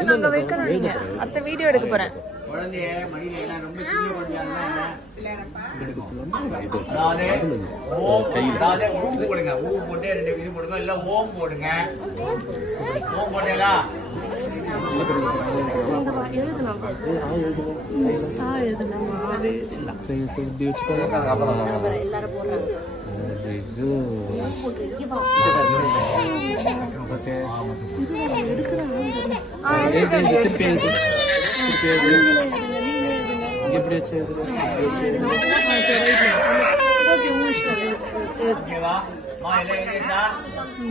பாருங்க அங்க வைக்கணும் நீங்க அத்த வீடியோ எடுக்க போறேன் குழந்தைய மடியில எல்லாம் ரொம்ப சின்ன குழந்தையா அதாவது ஊ போடுங்க ஊ போட்டு 2 இது போடுங்க இல்ல ஓம் போடுங்க ஓம் போட்டேலா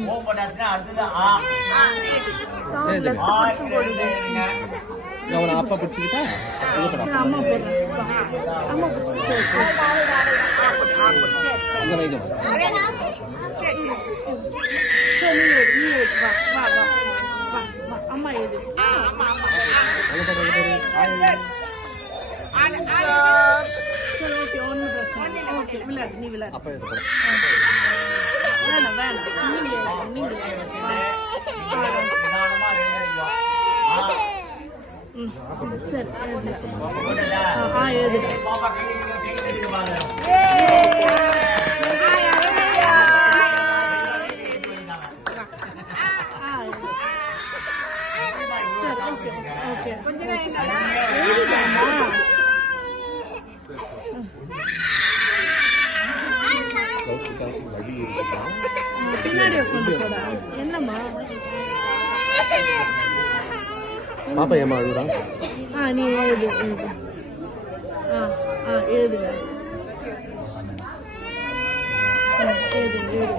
ஓம் போட்டாச்சுன்னா அடுத்தது அவனை அப்பா பிடிச்சிக்கிட்டா அம்மா எது சரி ஓகே ஒன்றும் பிரச்சனை ஓகே விளையாடு நீ விளையாடு அப்பா எது வேணாம் வேணாம் நீங்க சரி எழுது ஓகே பின்னாடி உட்காந்து போட என்னம்மா பாப்பா ஏமா அழுகுறா நீ எழுது எழுதுங்க எழுது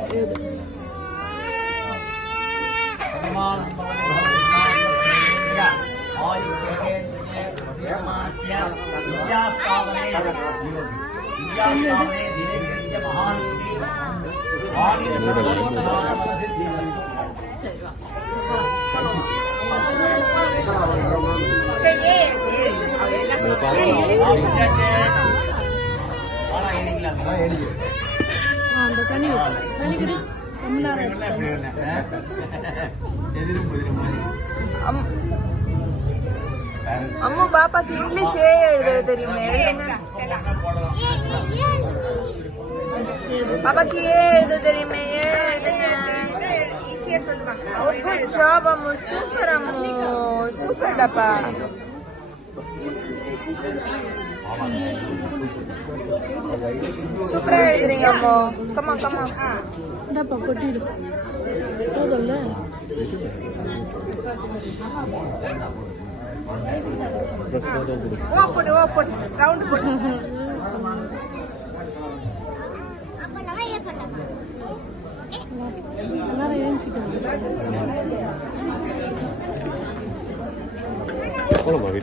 அந்த தண்ணி அம்மா பாப்பாக்கு இங்கிலீஷே எழுத தெரியுமே பாப்பாக்கு எழுத தெரியுமே good job Ammu super Ammu super டாப்பா சூப்பரா எழுதுறீங்க அம்மோ கம்மா கம்மா டாப்பா கொட்டிடு போதும்ல ஓ போடு ரவுண்ட் போடு எல்லாரும் ஏஞ்சிக்கணும் போகலாமா வீட்டுக்கு